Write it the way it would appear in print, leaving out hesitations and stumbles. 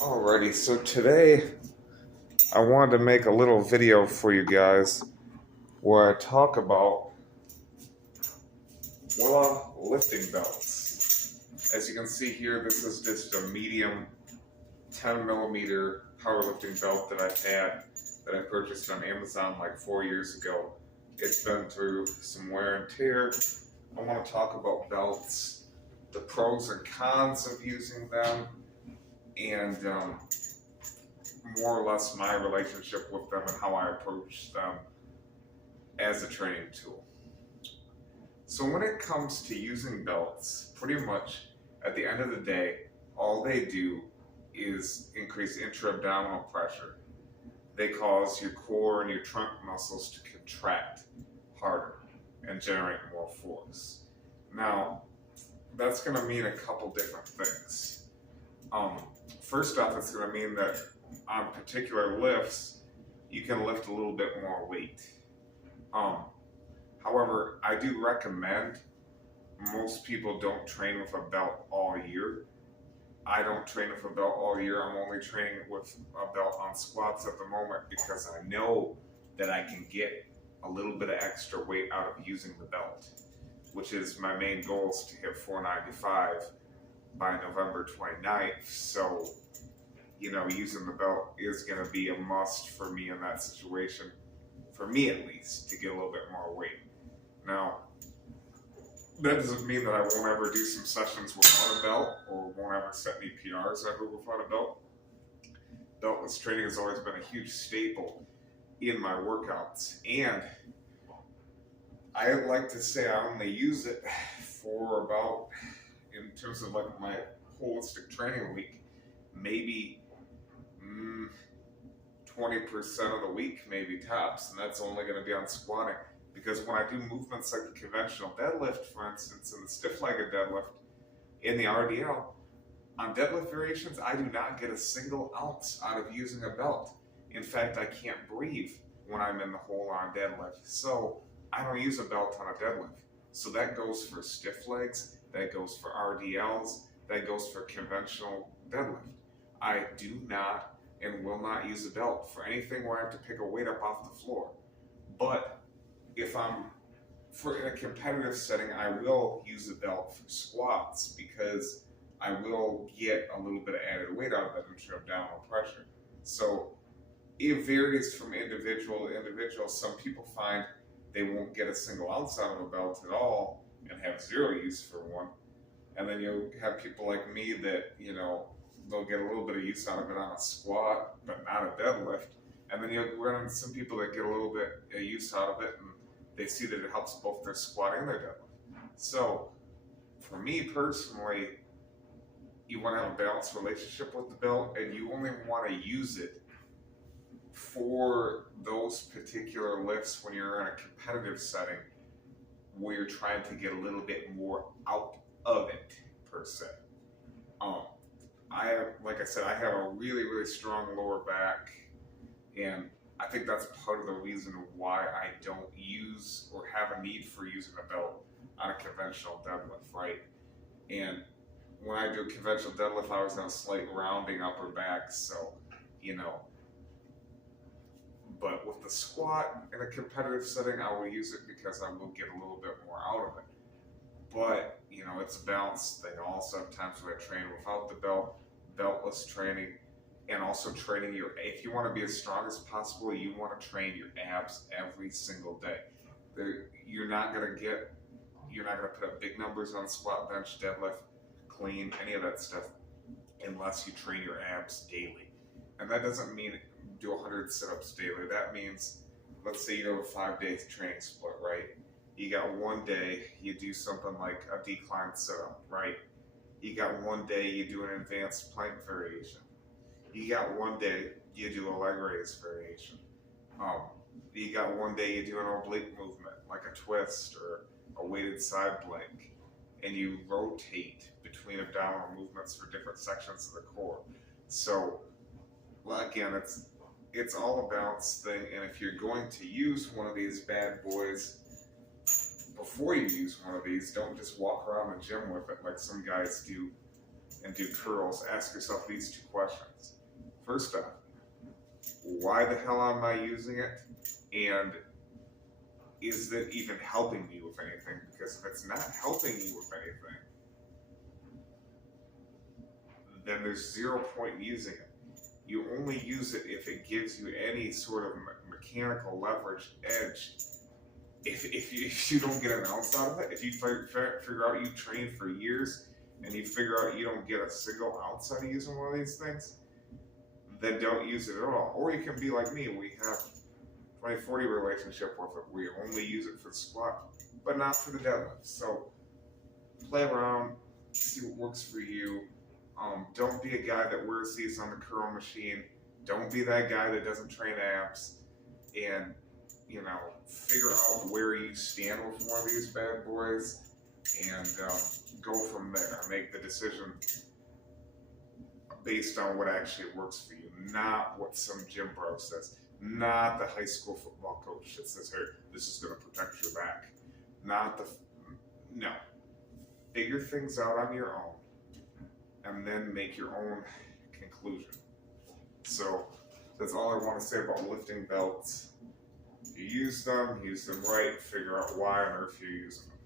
Alrighty, so today I wanted to make a little video for you guys where I talk about, lifting belts. As you can see here, this is just a medium 10 millimeter powerlifting belt that I've had that I purchased on Amazon like 4 years ago. It's been through some wear and tear. I want to talk about belts, the pros and cons of using them, and more or less my relationship with them and how I approach them as a training tool. So when it comes to using belts, pretty much at the end of the day, all they do is increase intra-abdominal pressure. They cause your core and your trunk muscles to contract harder and generate more force. Now, that's going to mean a couple different things. First off, it's going to mean that on particular lifts, you can lift a little bit more weight. However, I do recommend most people don't train with a belt all year. I don't train with a belt all year. I'm only training with a belt on squats at the moment because I know that I can get a little bit of extra weight out of using the belt, which is my main goal, is to hit 495 by November 29th. So, using the belt is going to be a must for me in that situation, for me at least, to get a little bit more weight. Now, that doesn't mean that I won't ever do some sessions without a belt or won't ever set any PRs ever without a belt. Beltless training has always been a huge staple in my workouts, and I like to say I only use it for about, in terms of like my holistic training week, maybe 20% of the week, maybe tops, and that's only going to be on squatting. Because when I do movements like the conventional deadlift, for instance, and the stiff-legged deadlift, in the RDL, on deadlift variations, I do not get a single ounce out of using a belt. In fact, I can't breathe when I'm in the hole on deadlift. So I don't use a belt on a deadlift. So that goes for stiff legs, that goes for RDLs, that goes for conventional deadlift. I do not and will not use a belt for anything where I have to pick a weight up off the floor. But if I'm in a competitive setting, I will use a belt for squats because I will get a little bit of added weight out of that intra-abdominal pressure. So it varies from individual to individual. Some people find they won't get a single ounce out of a belt at all and have zero use for one. And then you'll have people like me that, they'll get a little bit of use out of it on a squat, but not a deadlift. And then you'll run into some people that get a little bit of use out of it, and they see that it helps both their squat and their deadlift. So, for me personally, you want to have a balanced relationship with the belt, and you only want to use it for those particular lifts when you're in a competitive setting where you're trying to get a little bit more out of it, per se. Like I said, I have a really, really strong lower back, and I think that's part of the reason why I don't use or have a need for using a belt on a conventional deadlift, right? And when I do a conventional deadlift, I always have a slight rounding upper back, so, But with the squat in a competitive setting, I will use it because I will get a little bit more out of it. But, it's a balanced thing. I also have times where I train without the belt, beltless training, and also training if you want to be as strong as possible, you want to train your abs every single day. You're not going to put up big numbers on squat, bench, deadlift, clean, any of that stuff, unless you train your abs daily. And that doesn't mean do 100 sit-ups daily. That means, let's say you do a 5-day training split, right? You got one day you do something like a decline sit-up, right? You got one day you do an advanced plank variation. You got one day you do a leg raise variation. You got one day you do an oblique movement, like a twist or a weighted side plank, and you rotate between abdominal movements for different sections of the core. So, again, it's all a balance thing, and if you're going to use one of these bad boys, before you use one of these, don't just walk around the gym with it like some guys do and do curls. Ask yourself these two questions. First off, why the hell am I using it? And is it even helping me with anything? Because if it's not helping you with anything, then there's zero point in using it. You only use it if it gives you any sort of mechanical leverage edge. If you don't get an ounce out of it, if you figure out you trained for years and you figure out you don't get a single ounce out of using one of these things, then don't use it at all. Or you can be like me, we have 20-40 relationship with it. We only use it for the squat, but not for the deadlift. So play around, see what works for you. Don't be a guy that wears these on the curl machine. Don't be that guy that doesn't train abs. And, figure out where you stand with one of these bad boys and go from there. Make the decision based on what actually works for you, not what some gym bro says, not the high school football coach that says, hey, this is going to protect your back. No. Figure things out on your own and then make your own conclusion. So that's all I want to say about lifting belts. If you use them right, figure out why on earth you're using them.